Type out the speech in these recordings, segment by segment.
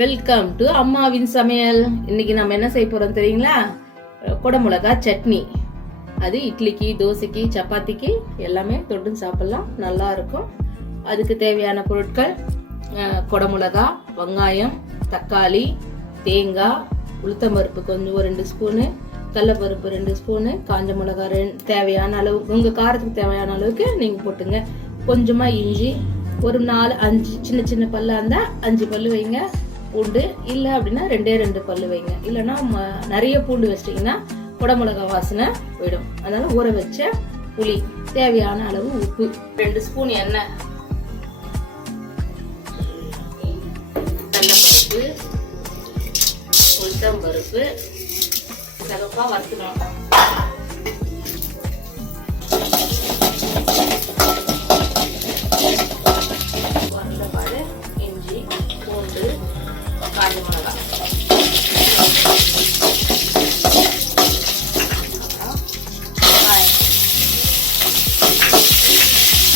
Welcome to அம்மாவின் சமையல். இன்னைக்கு நம்ம என்ன செய்ய போறோம் தெரியுங்களா? குடமிளகா சட்னி. அது இட்லிக்கு, தோசைக்கு, சப்பாத்திக்கு எல்லாமே தொட்டு சாப்பிடலாம், நல்லா இருக்கும். அதுக்கு தேவையான பொருட்கள் குடமிளகா, வெங்காயம், தக்காளி, தேங்காய், உளுத்தம்பருப்பு கொஞ்சம் ஒரு 2 ஸ்பூனு, கடலைப்பருப்பு 2 ஸ்பூனு, காஞ்ச மிளகா தேவையான அளவு, உங்க காரத்துக்கு தேவையான அளவுக்கு நீங்க போட்டுங்க. கொஞ்சமா இஞ்சி, ஒரு 4-5 சின்ன சின்ன பல்லா இருந்தா 5 பல்லு வைங்க. பூண்டு இல்லை அப்படின்னா 2 பல்லு வைங்க. இல்லைன்னா நிறைய பூண்டு வச்சிட்டிங்கன்னா குடமிளகா வாசனை போயிடும். அதனால ஊற வச்ச புளி, தேவையான அளவு உப்பு, 2 ஸ்பூன் எண்ணெய், கடலைப்பருப்பு, உளுத்தம்பருப்பு சிவப்பா வறுத்துக்கணும். வரலப்பாடு, இஞ்சி, பூண்டு, காஞ்ச மிளகா,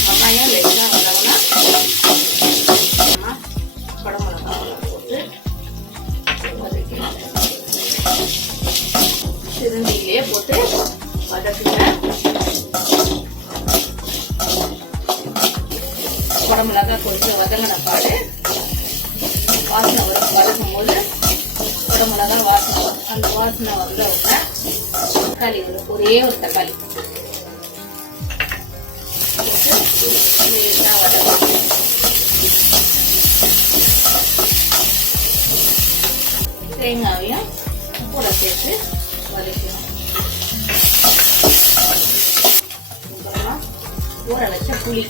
வெங்காயம் லைட்டாக வதங்கினா குடமிளகா போட்டு வதக்கணும். சிறுநீரிலே போட்டு வதக்குங்க. குடமிளகா கொஞ்சம் வதங்கின பாடு வாசனை வரும். வதக்கும் போது குடமிளகா வாசனை வரும். அந்த வாசனை வந்த உடனே தக்காளி வரும். ஒரே ஒரு தக்காளி போட்டு வதக்கும். தேங்காயையும் கூட சேர்த்து வதக்கணும். அப்புறமா ஊற வச்ச புளி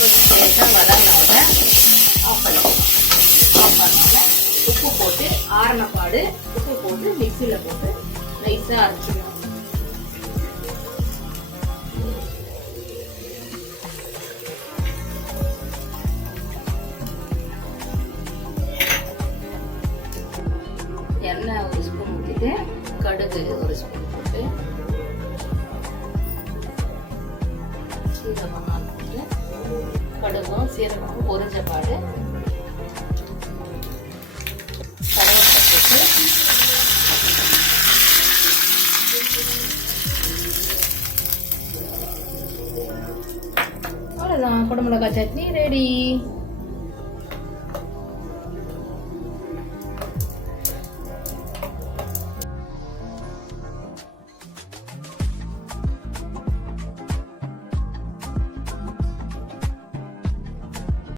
வதங்கினோட ஆஃப் பண்ணிக்கணும். ஆஃப் பண்ணோட உப்பு போட்டு ஆரணப்பாடு உப்பு போட்டு மிக்சியில் போட்டு நைஸாக அரைச்சிக்கணும். எண்ணெய் 1 ஸ்பூன் ஊற்றிட்டு கடுகு 1 ஸ்பூன் போட்டு சீரகம் போட்டு கடுகும் சீரகமும் பொரிஞ்ச பாடு கருவேப்பிலை போட்டு அவ்வளோதான், குடமிளகா சட்னி ரெடி.